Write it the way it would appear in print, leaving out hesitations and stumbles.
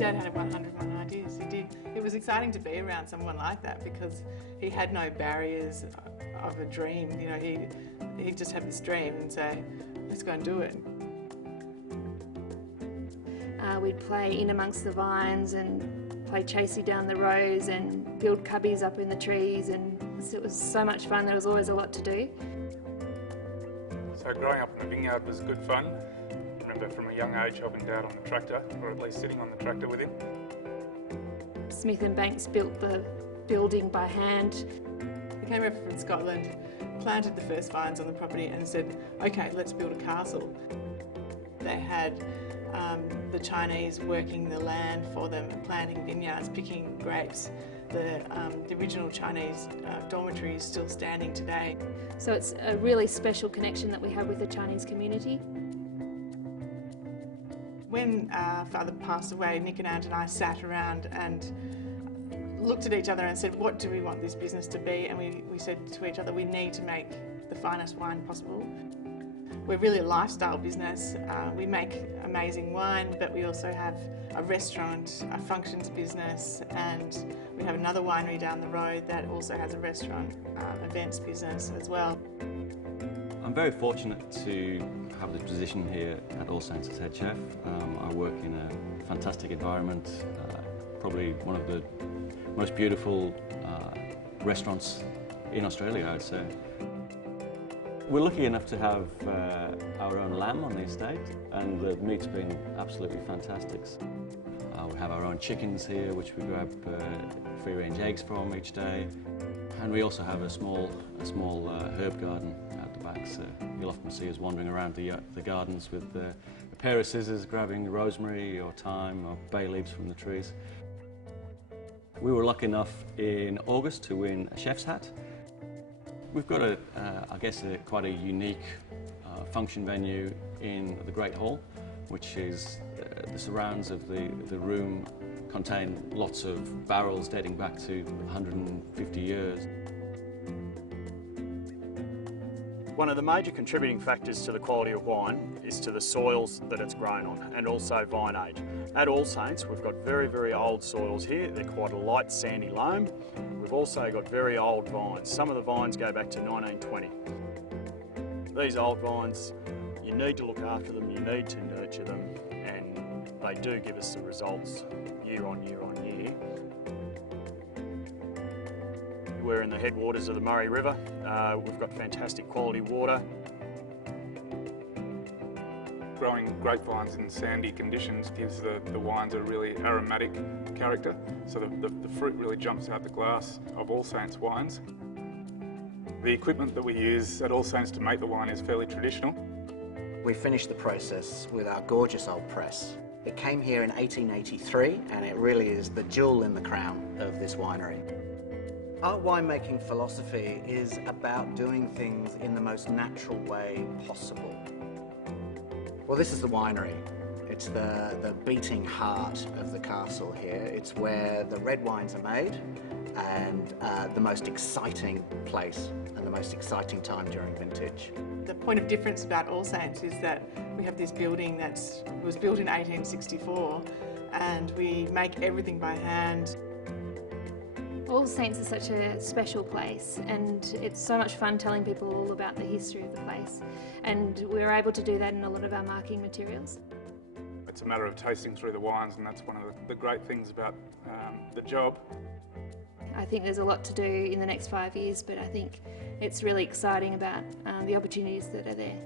Dad had 101 ideas, he did. It was exciting to be around someone like that because he had no barriers of a dream. You know, he just had this dream and say, let's go and do it. We'd play in amongst the vines and play chasey down the rows and build cubbies up in the trees, and it was so much fun. There was always a lot to do. So growing up in the vineyard was good fun. I remember from a young age helping Dad on the tractor, or at least sitting on the tractor with him. Smith and Banks built the building by hand. We came over from Scotland, planted the first vines on the property and said, okay, let's build a castle. They had the Chinese working the land for them, planting vineyards, picking grapes. The original Chinese dormitory is still standing today. So it's a really special connection that we have with the Chinese community. When Father passed away, Nick and Aunt and I sat around and looked at each other and said, what do we want this business to be? And we said to each other, we need to make the finest wine possible. We're really a lifestyle business. We make amazing wine, but we also have a restaurant, a functions business, and we have another winery down the road that also has a restaurant, events business as well. I'm very fortunate to have this position here at All Saints as head chef. I work in a fantastic environment, probably one of the most beautiful restaurants in Australia, I'd say. We're lucky enough to have our own lamb on the estate, and the meat's been absolutely fantastic. We have our own chickens here, which we grab free-range eggs from each day, and we also have a small herb garden at the back. So you'll often see us wandering around the gardens with a pair of scissors, grabbing rosemary or thyme or bay leaves from the trees. We were lucky enough in August to win a chef's hat. We've got I guess, quite a unique function venue in the Great Hall, which is the surrounds of the room contain lots of barrels dating back to 150 years. One of the major contributing factors to the quality of wine is to the soils that it's grown on, and also vine age. At All Saints, we've got very, very old soils here. They're quite a light sandy loam. We've also got very old vines. Some of the vines go back to 1920. These old vines, you need to look after them, you need to nurture them, and they do give us the results year on year on year. We're in the headwaters of the Murray River. We've got fantastic quality water. Growing grapevines in sandy conditions gives the wines a really aromatic character, so the fruit really jumps out the glass of All Saints wines. The equipment that we use at All Saints to make the wine is fairly traditional. We finished the process with our gorgeous old press. It came here in 1883, and it really is the jewel in the crown of this winery. Our winemaking philosophy is about doing things in the most natural way possible. Well, this is the winery. It's the beating heart of the castle here. It's where the red wines are made, and the most exciting place and the most exciting time during vintage. The point of difference about All Saints is that we have this building that was built in 1864, and we make everything by hand. All Saints is such a special place, and it's so much fun telling people all about the history of the place, and we're able to do that in a lot of our marketing materials. It's a matter of tasting through the wines, and that's one of the great things about the job. I think there's a lot to do in the next 5 years, but I think it's really exciting about the opportunities that are there.